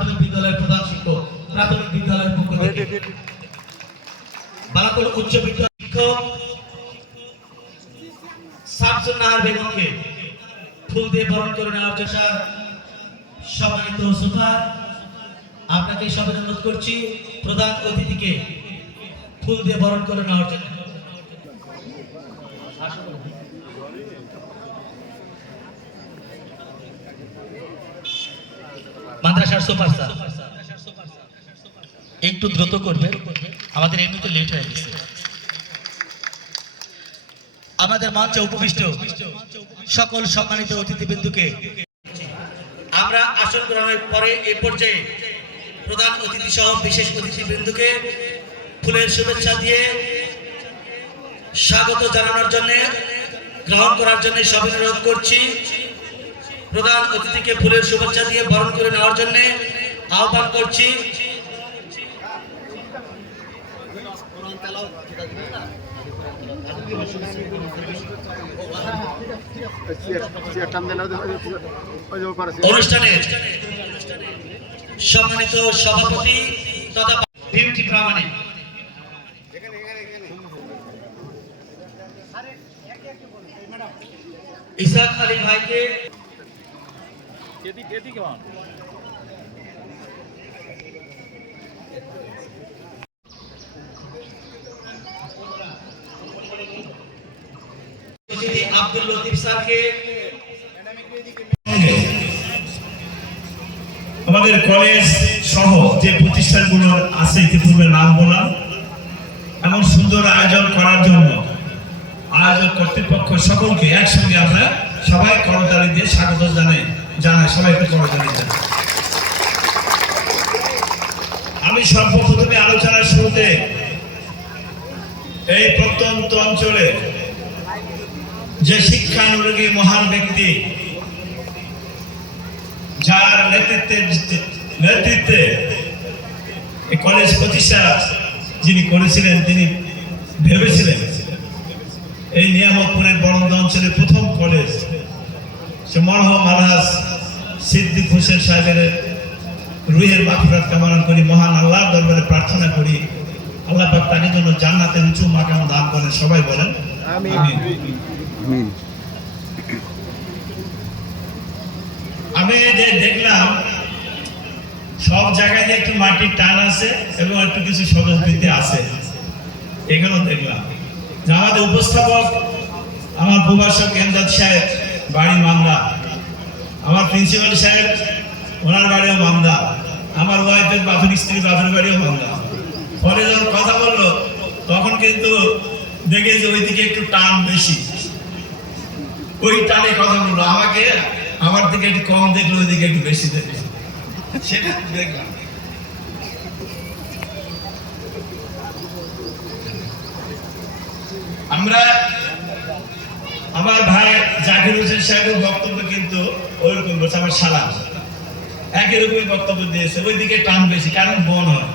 প্রাথমিক বিদ্যালয়ের প্রধান শিক্ষক, প্রাথমিক বিদ্যালয়ের পক্ষ থেকে বালাকোট উচ্চ বিদ্যালয় শিক্ষক শামসুন নাহার বেগমকে ফুল দিয়ে বরণ করে নেওয়ার জন্য সম্মানিত সুফা, আপনাকে সবাই অনুরোধ করছি প্রধান অতিথিকে ফুল দিয়ে বরণ করে নেওয়ার জন্য। মাদ্রাসার সুপারস্টার একটু দ্রুত করবে, আমাদের এমনিতে লেট হয়ে গেছে। আমাদের মঞ্চে উপবিষ্ট সকল সম্মানিত অতিথিবৃন্দকে আমরা আসন গ্রহণের পরে এই পর্যায়ে প্রধান অতিথি সহ বিশেষ অতিথিবৃন্দকে ফুলের শুভেচ্ছা দিয়ে স্বাগত জানানোর জন্য, গ্রহণ করার জন্য সবাই অনুরোধ করছি। প্রধান অতিথিকে ফুলের শুভেচ্ছা দিয়ে বরণ করে নেওয়ার জন্য আহ্বান করছি। অনুষ্ঠানের সম্মানিত সভাপতি তথা বিউটি প্রামাণিক ইসাক আলী ভাইকে আব্দুল লতিফ স্যারকে, আমাদের কলেজ সহ যে প্রতিষ্ঠানগুলো আছে ইতিপূর্বে নাম বললাম, এমন সুন্দর আয়োজন করার জন্য আয়োজক কর্তৃপক্ষ সকলকে একসঙ্গে আমরা সবাই করতালি দিয়ে স্বাগত জানাই সবাইকে করতালি জানাই। আমি সর্বপ্রথমে আলোচনার শুরুতে এই প্রত্যন্ত অঞ্চলে যে শিক্ষানুরাগী মহান ব্যক্তি যার নেতৃত্বে এই কলেজ প্রতিষ্ঠা যিনি করেছিলেন, তিনি ভেবেছিলেন এই নিয়ামতপুরের বরন্দা অঞ্চলের প্রথম কলেজ, সে মরহুম আলহাজ সিদ্দিক হোসেন সাহেবের রুহের মাগফিরাত কামনা করি, মহান আল্লাহর দরবারে প্রার্থনা করি আল্লাহ পাক তাকে জন্য জান্নাতের উঁচু মাকাম দান করেন। সবাই বলেন আমিন। আমি দেখলাম সব জায়গায় একটু মাটির টান আছে এবং একটু কিছু সহযোগিতা আছে, এখানেও দেখলাম যে আমাদের উপস্থাপক আমার প্রভাষক এমদাদ সাহেব বাড়ি মামলা, আমার প্রিন্সিপাল সাহেব ওনার বাড়িও মামলা, আমার ওয়াইফের বাপের স্ত্রী বাপের বাড়িও মামলা। পরে যখন কথা বললো তখন কিন্তু দেখে যে ওইদিকে একটু টান বেশি, ওই টানে কথা বললো, আমাকে আমার দিকে একটু কম দেখলো, ওইদিকে একটু বেশি দেখলো, সেটা দেখলাম। আমরা আমার ভাই জাকির হোসেন সাহেবের বক্তব্য কিন্তু ওইরকম বলছে, আমার সালাম একই রকমই বক্তব্য দিয়েছে, ওইদিকে টান বেশি, কারণ বোন হয়,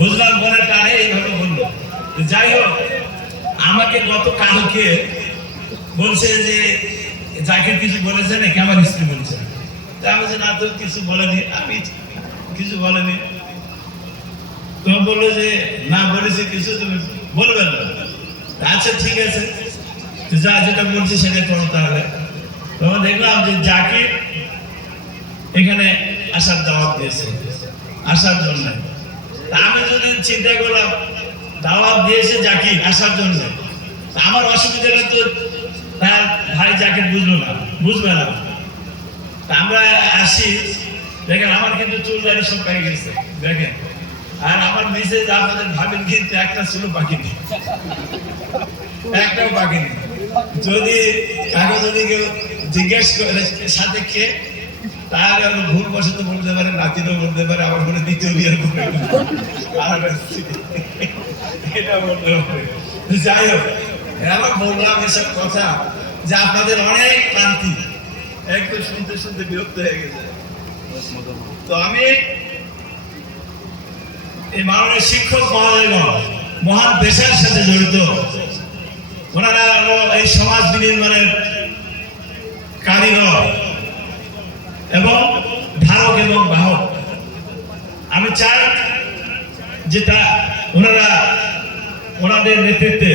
বুঝলাম বোনের টানে এইভাবে বললো। যাই হোক, আমাকে গত কালকে বলছে যে জাকির কিছু বলেছে নাকি, আমার স্ত্রী বলছে, আমি যে না তো কিছু বলেনি, আমি কিছু বলেনি। তোমার বললো যে না বলেছি কিছু, তুমি বলবে না। আচ্ছা ঠিক আছে, যা যেটা বলছি সেটা করো। তাহলে তখন দেখলাম যে জাকির এখানে আসার দাওয়াত দিয়েছে, আসার জন্য। আমি যদি চিন্তা করলাম দাওয়াত দিয়েছে জাকির আসার জন্য, আমার অসুবিধাটা তো তার ভাই জাকির বুঝবে না। আমরা আসি, দেখেন আমার কিন্তু চুল দাড়ি সব পেয়ে গেছে দেখেন, আর আমার মেসেজ আপনাদের ভাবেন কিন্তু একটা চুল বাকি নেই, একটাও বাকি নেই। যদি কারো যদি কেউ জিজ্ঞেস করে সাথে কে, তাহলে আমি ভুল বসত বলতে পারে, নাতিরও বলতে পারে, আমার মনে দ্বিতীয় বিয়ে করে এটা বলতে পারে। যাই হোক, আমার বললাম এসব কথা যে আপনাদের অনেক ক্লান্তি, একটু শুনতে শুনতে বিরক্ত হয়ে গেছে। তো আমি এই মাননীয় শিক্ষক মহোদয়গণ মহান পেশার সাথে জড়িত, ওনারা এই সমাজ বিনির্মাণের কারিগর এবং ধারক এবং বাহক। আমি চাই যেটা ওনারা ওনাদের নেতৃত্বে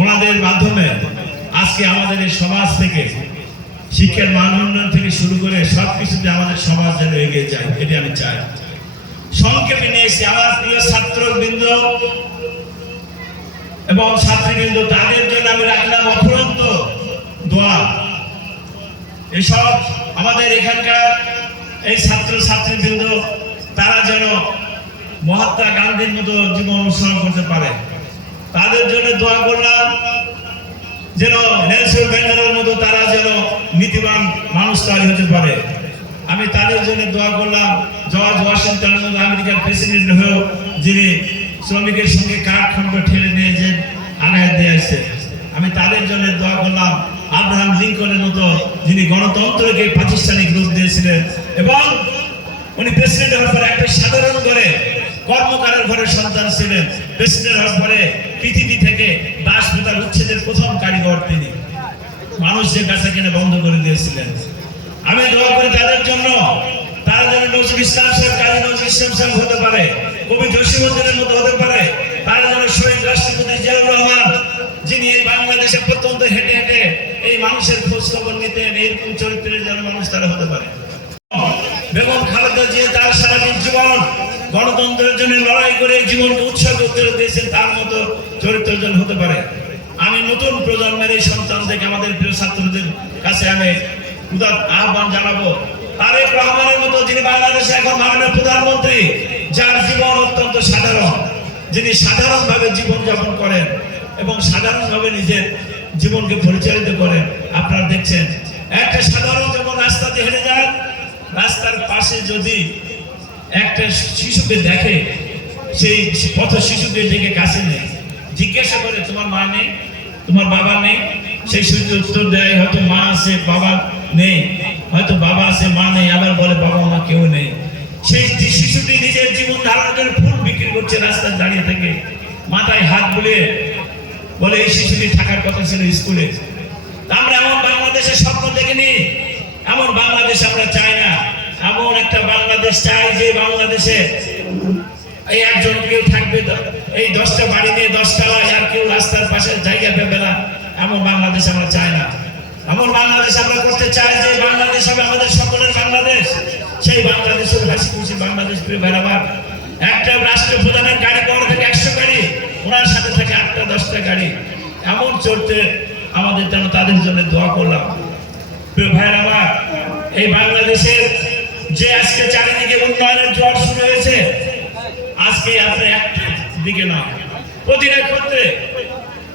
ওনাদের মাধ্যমে আজকে আমাদের এই সমাজ থেকে শিক্ষার মান উন্নয়ন থেকে শুরু করে সবকিছুতে আমাদের সমাজ যেন এগিয়ে যায়, এটি আমি চাই। সংক্ষেপে নিয়ে এসে আমার প্রিয় ছাত্রবৃন্দ এবং ছাত্রীবৃন্দ, তাদের জন্য আমি রাখলাম অফুরন্ত দোয়া। এসব আমাদের এখানকার এই ছাত্র ছাত্রীবৃন্দ তারা যেন মহাত্মা গান্ধীর মতো জীবন অনুসরণ করতে পারে, তাদের জন্য দোয়া করলাম। যেন নেলসন ম্যান্ডেলার মতো তারা যেন নীতিবান মানুষ তৈরি হতে পারে, আমি তাদের জন্য দোয়া করলাম। জর্জ ওয়াশিংটনের মতো আমেরিকার প্রেসিডেন্ট হয়েও যিনি শ্রমিকের সঙ্গে কাঠখণ্ড ঠেলে নিয়ে যে আনায় দিয়ে আসছে, আমি তাদের জন্য দোয়া করলাম। আব্রাহাম লিঙ্কনের মতো যিনি গণতন্ত্রকে প্রাতিষ্ঠানিক রূপ দিয়েছিলেন এবং উনি প্রেসিডেন্ট হওয়ার পরে একটা সাধারণ ঘরে কর্মকারের ঘরের সন্তান ছিলেন, প্রেসিডেন্ট হওয়ার পরে পৃথিবী থেকে দাস প্রথার উচ্ছেদের প্রথম কারিগর তিনি, মানুষের কাছে কিনে বন্ধ করে দিয়েছিলেন। আমি দোয়া করি তাদের জন্য, তারা যেন নজরুল ইসলাম সাহেব, কাজী নজরুল ইসলাম সাহেব হতে পারে, কবি জসীমউদ্দিনের মতো হতে পারে, তারা যেন শহীদ রাষ্ট্রপতি জিয়াউর রহমান যিনি এই বাংলাদেশে প্রত্যন্ত হেঁটে হেঁটে এই মানুষের খোঁজ খবর নিতেন, এইরকম চরিত্রের যেন মানুষ তারা হতে পারে। বেগম খালেদা জিয়া তার সারাদিন জীবন গণতন্ত্রের জন্য লড়াই করে জীবনকে উৎসর্গ করে দিয়েছেন, তার মতো চরিত্রের জন্য হতে পারে। আমি নতুন প্রজন্মের এই সন্তানদেরকে, আমাদের প্রিয় ছাত্রদের কাছে আমি উদার আহ্বান জানাবো, তারেক রহমানের মতো যিনি বাংলাদেশে এখন মাননীয় প্রধানমন্ত্রী, যার জীবন অত্যন্ত সাধারণ, যিনি সাধারণভাবে জীবনযাপন করেন এবং সাধারণভাবে নিজের জীবনকে পরিচালিত করেন। আপনারা দেখছেন একটা সাধারণ যেমন রাস্তাতে হেঁটে যান, রাস্তার পাশে যদি একটা শিশুকে দেখে, সেই পথ শিশুকে ডেকে কাছে নেই, জিজ্ঞাসা করে তোমার মা নেই, তোমার বাবা নেই, সেই শিশু উত্তর দেয় হয়তো মা আছে বাবা নেই, হয়তো বাবা আছে মা নেই, আবার বলে বাবা মা কেউ নেই। সেই শিশুটি নিজের জীবন ধারণের জন্য ফুল বিক্রি করছে রাস্তায় দাঁড়িয়ে থেকে, মাথায় হাত বুলিয়ে বলে এই শিশুটি থাকার কথা ছিল স্কুলে। আমরা এমন বাংলাদেশের স্বপ্ন দেখিনি, এমন বাংলাদেশ আমরা চাই না। এমন একটা বাংলাদেশ চাই যে বাংলাদেশে এই একজন কেউ থাকবে, এই 10টা বাড়ি নিয়ে 10 তলায়, আর কেউ রাস্তার পাশে জায়গা পাবে না, এমন বাংলাদেশ আমরা চাই না। এমন বাংলাদেশ আমরা করতে চাই যে বাংলাদেশ হবে আমাদের সকলের বাংলাদেশ, সেই বাংলাদেশের হাসি খুশি বাংলাদেশ। প্রিয় ভাইরা, একটা রাষ্ট্রপ্রধানের গাড়ি পাওয়া থেকে 100 গাড়ি, ওনার সাথে থাকে 8টা 10টা গাড়ি, এমন চলতে আমাদের যেন তাদের জন্য দোয়া করলাম। প্রিয় ভাইরা, এই বাংলাদেশের যে আজকে চারিদিকে উন্নয়নের জোয়ার শুরু হয়েছে, আজকে আপনি একটা দিকে নয়, প্রতিটা ক্ষেত্রে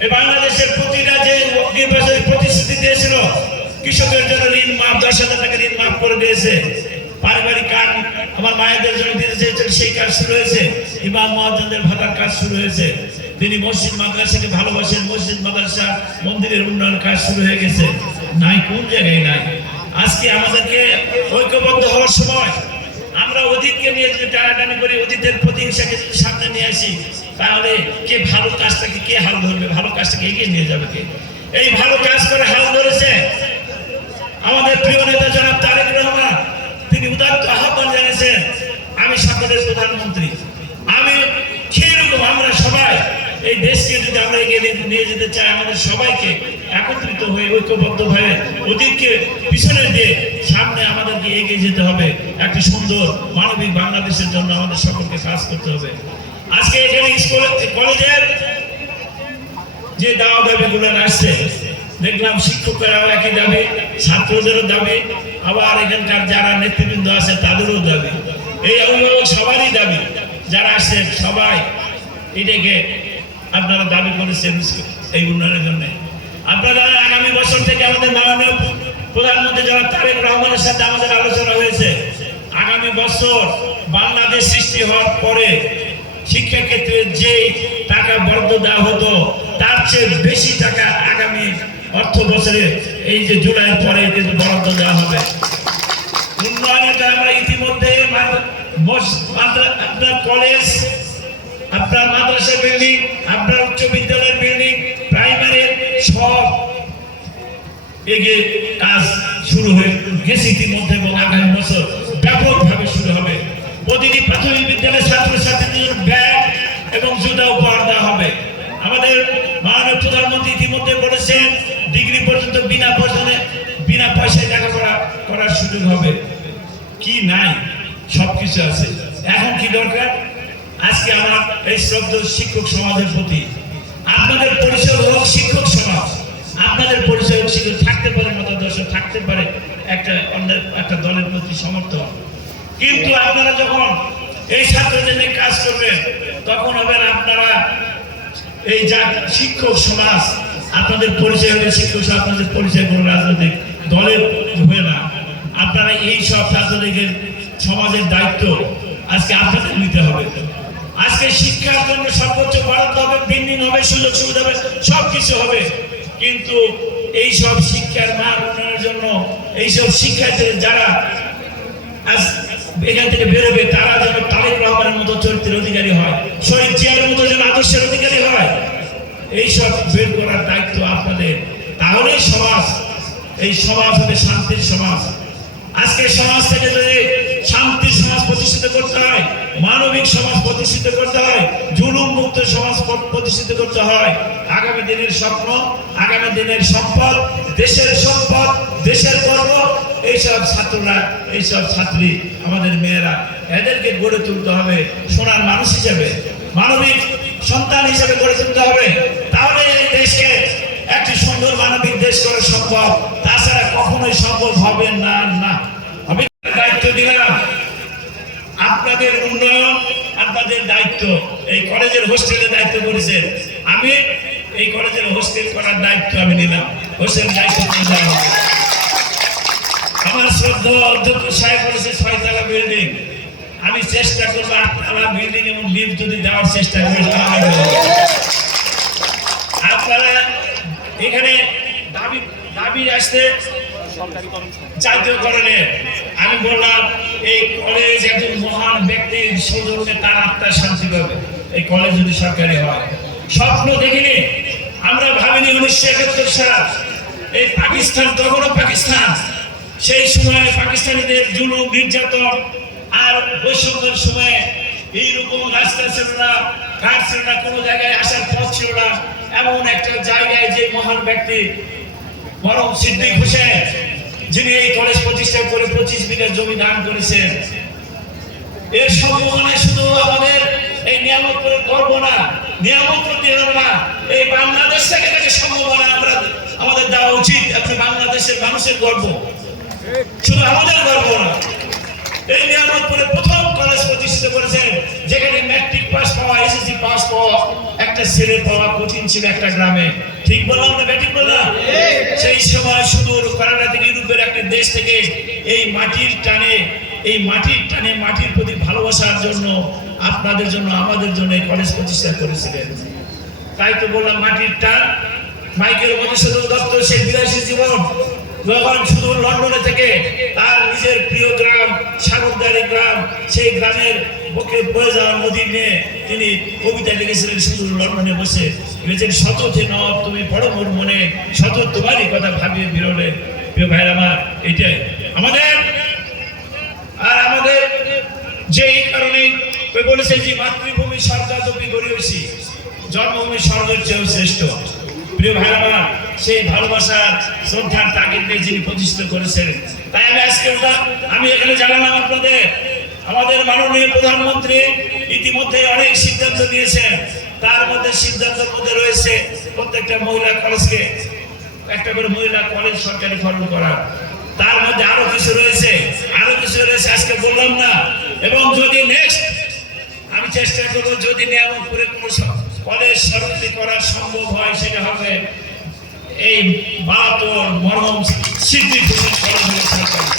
এই বাংলাদেশের প্রতিটা যে নির্বাচনী প্রতিশ্রুতি দিয়েছিল, কৃষকের জন্য ঋণ মাফ, 10,000 টাকা ঋণ মাফ করে দিয়েছে, পারিবারিক কার্ড আমার মায়েদের জন্য দিতে চেয়েছেন, সেই কাজ শুরু হয়েছে, ইমাম মুয়াজ্জিনদের ভাতার কাজ শুরু হয়েছে, তিনি মসজিদ মাদ্রাসাকে ভালোবাসেন, মসজিদ মাদ্রাসা মন্দিরের উন্নয়ন কাজ শুরু হয়ে গেছে। নাই, কোন জায়গায় নাই। আজকে আমাদেরকে ঐক্যবদ্ধ হওয়ার সময় আমরা অতীতকে নিয়ে যদি টানাটানি করি, অতীতের প্রতিহিংসাকে যদি সামনে নিয়ে আসি, তাহলে কে ভালো কাজটাকে কে হাল ধরবে, ভালো কাজটাকে এগিয়ে নিয়ে যাবে কে? এই ভালো কাজ করে হাল ধরেছে আমাদের প্রিয় নেতা জনাব তারেক রহমান। তিনি উদাত্ত আহ্বান জানিয়েছেন, আমি সকলের প্রধানমন্ত্রী, আমি সেরকম আমরা সবাই এই দেশকে যদি আমরা এগিয়ে নিয়ে যেতে চাই, আমাদের সবাইকে একত্রিত হয়ে ঐক্যবদ্ধ হয়ে অতীতকে পিছনে দিয়ে সামনে আমাদেরকে এগিয়ে যেতে হবে। একটা সুন্দর মানবিক বাংলাদেশের জন্য আমাদের সকলকে কাজ করতে হবে। আজকে এখানে স্কুল কলেজের যে দাওয়া দাবিগুলো আসছে, দেখলাম শিক্ষকেরাও একই দাবি, ছাত্রদেরও দাবি, আবার এখানকার যারা নেতৃবৃন্দ আছে তাদেরও দাবি, এই অভিভাবক সবারই দাবি, যারা আসছে সবাই এটাকে আপনারা দাবি করেছেন এই উন্নয়নের জন্য। আপনারা আগামী বছর থেকে আমাদের মাননীয় প্রধানমন্ত্রী জনাব তারেক রহমানের সাথে আমাদের আলোচনা হয়েছে, আগামী বছর বাংলাদেশ সৃষ্টি হওয়ার পরে শিক্ষা ক্ষেত্রে যে টাকা বরাদ্দ দেওয়া হতো, তার চেয়ে বেশি টাকা আগামী অর্থ বছরে এই যে জুলাইয়ের পরে কিন্তু বরাদ্দ দেওয়া হবে। উন্নয়নের আমরা ইতিমধ্যে আপনার কলেজ, আপনার মাদ্রাসা বিল্ডিং, আপনার উচ্চ বিদ্যালয়ের বিল্ডিং, প্রাইমারি সব এগিয়ে কাজ শুরু হয়ে গেছে ইতিমধ্যে, এবং আগামী বছর ব্যাপকভাবে শুরু হবে। প্রতিটি প্রতিটি প্রাথমিক বিদ্যালয়ের ছাত্রছাত্রীদের ব্যাগ এবং জুতা উপহার দেওয়া হবে। আমাদের মাননীয় প্রধানমন্ত্রী ইতিমধ্যে বলেছেন ডিগ্রি পর্যন্ত বিনা পয়সায় লেখাপড়া করার সুযোগ হবে। কি নাই, সবকিছু আছে। এখন কি দরকার? আজকে আমার এই শ্রদ্ধেয় শিক্ষক সমাজের প্রতি আপনাদের পরিচয় হোক শিক্ষক সমাজ, আপনাদের পরিচয় হোক শিক্ষক, থাকতে পারে মতাদর্শ, থাকতে পারে একটা দলের প্রতি সমর্থন, কিন্তু আপনারা যখন এই ছাত্রদের নিয়ে কাজ করবেন তখন হবেন আপনারা এই যা শিক্ষক সমাজ, আপনাদের পরিচয় হবে শিক্ষক সমাজ, আপনাদের পরিচয় কোনো রাজনৈতিক দলের হবে না। আপনারা এই সব ছাত্রলীগের সমাজের দায়িত্ব আজকে আপনাদের নিতে হবে। আজকে শিক্ষার জন্য সর্বোচ্চ বরাদ্দ হবে, বিল্ডিং হবে, সুযোগ সুবিধা হবে, সবকিছু হবে, কিন্তু এই সব শিক্ষার মান উন্নয়নের জন্য এইসব শিক্ষার্থীরা যারা আজ এখান থেকে বেরোবে তারা যেন তারেক রহমানের মতো চরিত্রের অধিকারী হয়, শহীদ জিয়ার মতো যেন আদর্শের অধিকারী হয়, এইসব বের করার দায়িত্ব আপনাদের। তাহলে সমাজ, এই সমাজ হবে শান্তির সমাজ। আজকে সমাজ থেকে যদি শান্তির সমাজ প্রতিষ্ঠিত করতে হয়, মানবিক সমাজ প্রতিষ্ঠিত করতে হয়, জুলুম মুক্ত সমাজ প্রতিষ্ঠিত করতে হয়, আগামী দিনের স্বপ্ন, আগামী দিনের সম্পদ, দেশের সম্পদ, দেশের গর্ব, এইসব ছাত্ররা, এইসব ছাত্রী, আমাদের মেয়েরা, এদেরকে গড়ে তুলতে হবে সোনার মানুষ হিসেবে, মানবিক সন্তান হিসেবে গড়ে তুলতে হবে। তাহলে এই দেশকে একটি সুন্দর মানবিক দেশ করা সম্ভব, তাছাড়া কখনোই সম্ভব হবে না। আমি দায়িত্ব দিলাম, আপনাদের উন্নয়ন আপনাদের দায়িত্ব। এই কলেজের হোস্টেলের দায়িত্ব করেছেন, আমি এই কলেজের হোস্টেল করার দায়িত্ব আমি নিলাম, হোস্টেল দায়িত্ব দেওয়া হবে। আমার শ্রদ্ধা অধ্যক্ষ সাহেব বলেছে 6 তলা বিল্ডিং, আমি চেষ্টা করবো 8 তলা বিল্ডিং এবং লিফট যদি দেওয়ার চেষ্টা করি। আপনারা এখানে দাবি আসতে জাতীয়করণে, আমি বললাম এই কলেজ একজন মহান ব্যক্তির সৌজন্যে তার আত্মার শান্তি পাবে এই কলেজ যদি সরকারি হয়। স্বপ্ন দেখিনি, আমরা ভাবিনি 1971 সাল এই পাকিস্তান, তখনও পাকিস্তান, সেই সময় পাকিস্তানিদের জুলুম নির্যাতন আর বৈষম্যের সময় এইরকম রাস্তা ছিল না, ঘাট ছিল না, কোনো জায়গায় আসার পথ ছিল না। এমন একটা জায়গায় যে মহান ব্যক্তি বরং সিদ্দিক হোসেন, যিনি এই কলেজ প্রতিষ্ঠা করে 25 বিঘা জমি দান করেছেন, এর সম্ভাবনায় শুধু আমাদের এই নিয়ামতপুরের গর্ব না, নিয়ামতপুর দিয়ে না, এই বাংলাদেশ থেকে তাকে সম্ভাবনা আমাদের দেওয়া উচিত। আপনি বাংলাদেশের মানুষের গর্ব, শুধু আমাদের গর্ব না। এই নিয়ামতপুরে প্রথম কলেজ প্রতিষ্ঠিত করেছেন, যেখানে ম্যাট্রিক পাস পাওয়া, এসএসসি পাস পাওয়া একটা ছেলে পাওয়া কঠিন ছিল একটা গ্রামে। ঠিক বললাম না ব্যাটিক বললাম? সেই সময় সুদূর কানাডা থেকে, ইউরোপের একটা দেশ থেকে এই মাটির টানে মাটির প্রতি ভালোবাসার জন্য, আপনাদের জন্য, আমাদের জন্য এই কলেজ প্রতিষ্ঠা করেছিলেন। তাই তো বললাম মাটির টান। মাইকেল মধুসূদন দত্ত সেই বিলাসী জীবন, যখন শুধু লন্ডনে থেকে তার নিজের প্রিয় গ্রাম সাগরদারি গ্রাম, সেই গ্রামের বুকে বয়ে যাওয়া নদী নিয়ে তিনি কবিতা লিখেছিলেন শুধু লন্ডনে বসে। লিখেছেন শততে নব তুমি বড় মোর মনে, শত তোমারই কথা ভাবিয়ে বিরলে। প্রিয় ভাইরা আমার, এটাই আমাদের। আর আমাদের যে এই কারণেই বলেছে যে মাতৃভূমি স্বর্গা তুমি গড়িয়েছি, জন্মভূমি স্বর্গের চেয়েও শ্রেষ্ঠ। প্রিয় ভাইরা, সেই ভালোবাসার শ্রদ্ধার তাগিদে যিনি প্রতিষ্ঠিত করেছেন, তাই আমি এখানে জানালাম আপনাদের, আমাদের মাননীয় প্রধানমন্ত্রী ইতিমধ্যে অনেক সিদ্ধান্ত নিয়েছেন। তার মধ্যে সিদ্ধান্তের মধ্যে রয়েছে প্রত্যেকটা মহিলা কলেজকে একটা করে মহিলা কলেজ সরকারিকরণ করা। তার মধ্যে আরো কিছু রয়েছে আজকে বললাম না। এবং যদি নেক্সট আমি চেষ্টা করবো, যদি নিয়ামতপুরে কোনো কলেজ সরকারি করা সম্ভব হয়, সেটা হবে এই 72 মরহম সিদ্দিক হোসেন কলেজ সরকারি।